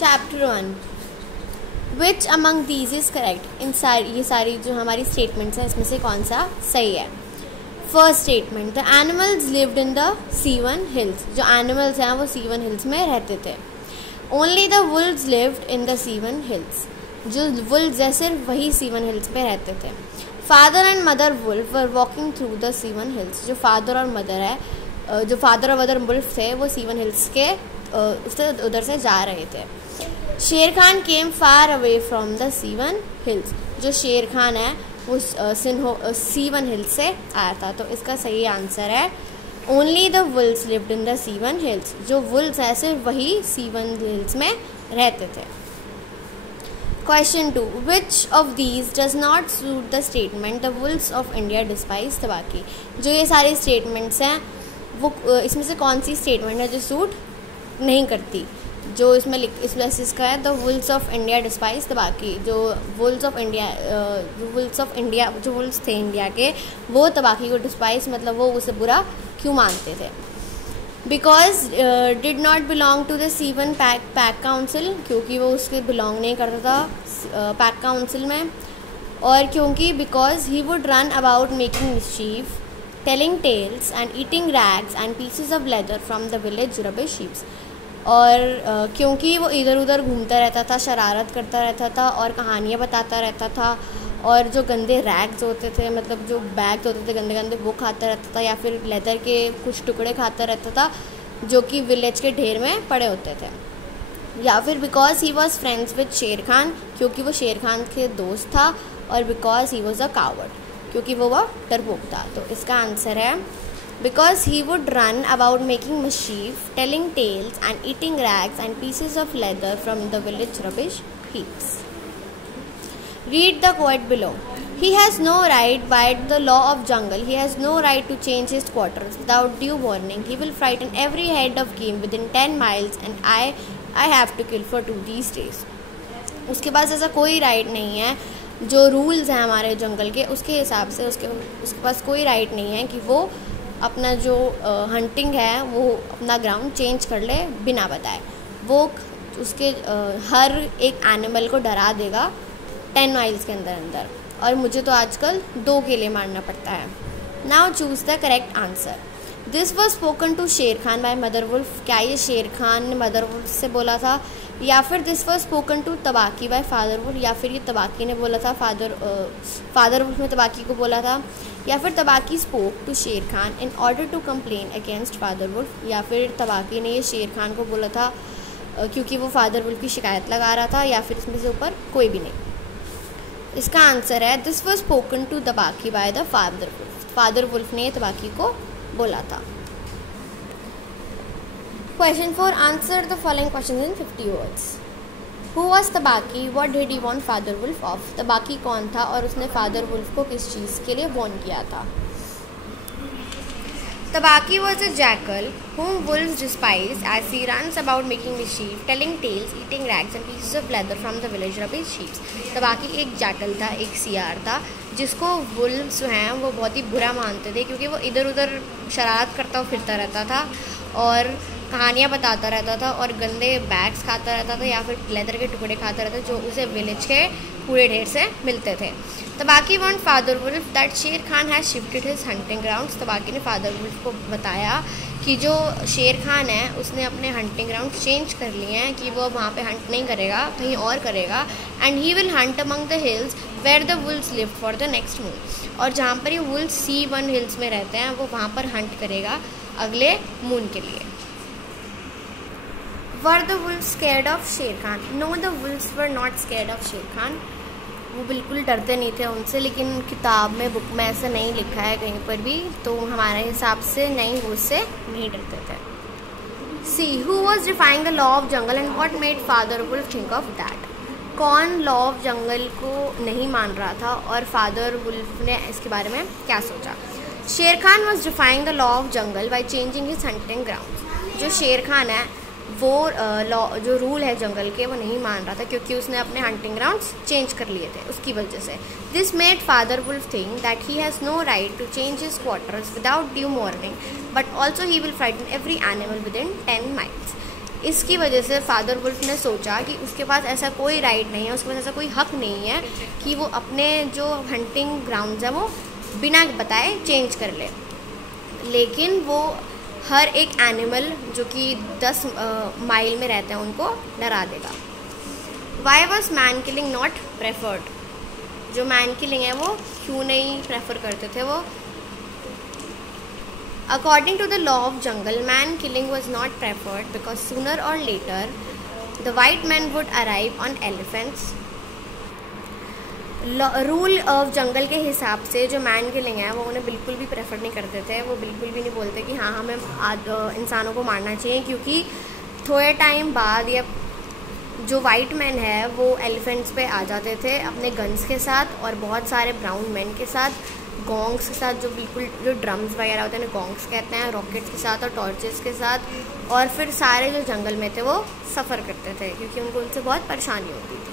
Chapter 1 which among these is correct. ये सारी जो हमारी स्टेटमेंट्स हैं इसमें से कौन सा सही है। First statement, the animals lived in the Seeonee hills. जो एनिमल्स हैं वो सीवन हिल्स में रहते थे। Only the wolves lived in the Seeonee hills. जो वुल्व्स हैं सिर्फ वही सीवन हिल्स पे रहते थे। Father and mother wolf were walking through the Seeonee hills. जो फादर और मदर वुल्फ थे वो सीवन हिल्स के उधर से जा रहे थे। Shere Khan came far away from the Seeonee hills. जो शेर खान है वो सीवन हिल्स से आया था। तो इसका सही आंसर है only the wolves lived in the Seeonee hills. जो वुल्व्स है सिर्फ वही सीवन हिल्स में रहते थे। Question 2, which of these does not suit the statement the wolves of India despise Tabaqui. जो ये सारी स्टेटमेंट्स हैं वो इसमें से कौन सी स्टेटमेंट है जो सूट नहीं करती। जो इसमें इसका है the wolves of India despise Tabaqui. जो वुल्व्स ऑफ इंडिया जो वुल्व्स थे इंडिया के वो तबाकी को डिस्पाइज मतलब वो उसे बुरा क्यों मानते थे। Because did not belong to the Seeonee pack council, क्योंकि वो उसके बिलोंग नहीं करता था पैक काउंसिल में। और क्योंकि because he would run about making mischief, telling tales and eating rags and pieces of leather from the village rubbish heaps. और क्योंकि वो इधर उधर घूमता रहता था, शरारत करता रहता था और कहानियाँ बताता रहता था। और जो गंदे रैग्स होते थे मतलब जो बैग्स होते थे गंदे गंदे वो खाता रहता था, या फिर लेदर के कुछ टुकड़े खाता रहता था जो कि विलेज के ढेर में पड़े होते थे। या फिर because he was friends with शेर खान, क्योंकि वो शेर खान के दोस्त था। और because he was a coward, क्योंकि वो डरपोक था। तो इसका आंसर है because he would run about making mischief, telling tales and eating rags and pieces of leather from the village rubbish heaps. Read the quote below. He has no right by the law of jungle. He has no right to change his quarters without due warning. He will frighten every head of game within 10 miles and I have to kill for 2 these days. उसके पास ऐसा कोई right नहीं है। जो rules हैं हमारे जंगल के उसके हिसाब से उसके पास कोई राइट नहीं है कि वो अपना जो हंटिंग है वो अपना ग्राउंड चेंज कर ले बिना बताए। वो उसके हर एक एनिमल को डरा देगा 10 माइल्स के अंदर। और मुझे तो आजकल 2 के लिए मारना पड़ता है। Now choose the correct answer. This was spoken to Shere Khan by mother wolf. क्या ये शेर खान ने मदर वुल्फ से बोला था, या फिर this was spoken to Tabaqui by father wolf, या फिर ये तबाकी ने बोला था फादर वुल्फ ने तबाकी को बोला था, या फिर तबाकी spoke to Shere Khan in order to complain against father wolf, या फिर तबाकी ने ये शेर खान को बोला था क्योंकि वो फादर वुल्फ की शिकायत लगा रहा था, या फिर इसमें से ऊपर कोई भी नहीं। इसका आंसर है this was spoken to Tabaqui by the father wolf. Father wolf ने तबाकी को बोला था। Question 4, answer the following question in 50 words. Who was Tabaqui, what did he want father wolf of. Tabaqui कौन था और उसने फादर वुल्फ को किस चीज़ के लिए वॉर्न किया था। Tabaki was a jackal whom wolves despise as he runs about making mischief, telling tales, eating rags and pieces of leather from the village rubbish heaps. Tabaki एक जाटल था, एक सियार था जिसको वुल्व्स जो हैं वो बहुत ही बुरा मानते थे, क्योंकि वो इधर उधर शरारत करता फिरता रहता था और कहानियाँ बताता रहता था और गंदे बैग्स खाता रहता था या फिर लेदर के टुकड़े खाता रहता था जो उसे विलेज के कूड़े ढेर से मिलते थे। Tabaqui want father wolf that Shere Khan has shifted his hunting grounds. Tabaqui ने फादर वुल्फ को बताया कि जो शेर खान है उसने अपने हंटिंग ग्राउंड चेंज कर लिए हैं, कि वो वहाँ पे हंट नहीं करेगा, कहीं और करेगा। And he will hunt among the hills where the wolves live for the next moon. और जहाँ पर ये वुल्व्स C1 हिल्स में रहते हैं वो वहाँ पर हंट करेगा अगले मून के लिए। Were the wolves scared of शेर Khan? No, the wolves were not scared of शेर खान. वो बिल्कुल डरते नहीं थे उनसे, लेकिन किताब में बुक में ऐसा नहीं लिखा है कहीं पर भी, तो हमारे हिसाब से नहीं, वो उससे नहीं डरते थे। See, who was defying the law of jungle and what made father wolf think of that? कौन लॉ ऑफ जंगल को नहीं मान रहा था और फादर वुल्फ ने इसके बारे में क्या सोचा। शेर Khan was defying the law of jungle by changing his hunting ground. जो शेर खान है वो लॉ जो रूल है जंगल के वो नहीं मान रहा था, क्योंकि उसने अपने हंटिंग ग्राउंड्स चेंज कर लिए थे उसकी वजह से। This made father wolf think that he has no right to change his quarters without due warning, but also he will frighten every animal within 10 miles. इसकी वजह से फादर वुल्फ ने सोचा कि उसके पास ऐसा कोई राइट नहीं है, उसके पास ऐसा कोई हक नहीं है कि वो अपने जो हंटिंग ग्राउंड्स हैं वो बिना बताए चेंज कर ले। लेकिन वो हर एक एनिमल जो कि 10 माइल में रहते हैं उनको डरा देगा। Why was man killing not preferred? जो मैन किलिंग है वो क्यों नहीं प्रेफर करते थे वो? According to the law of jungle, man killing was not preferred because sooner or later the white men would arrive on elephants. Rule of jungle के हिसाब से जो मैन किलिंग है वो उन्हें बिल्कुल भी प्रेफर नहीं करते थे। वो बिल्कुल भी नहीं बोलते कि हाँ हमें इंसानों को मारना चाहिए, क्योंकि थोड़े टाइम बाद या जो वाइट मैन है वो एलिफेंट्स पे आ जाते थे अपने गन्स के साथ और बहुत सारे ब्राउन मैन के साथ, गोंग्स के साथ, जो बिल्कुल जो ड्रम्स वगैरह होते हैं गोंग्स कहते हैं, रॉकेट्स के साथ और टॉर्चेस के साथ, और फिर सारे जो जंगल में थे वो सफ़र करते थे क्योंकि उनको उनसे बहुत परेशानी होती थी।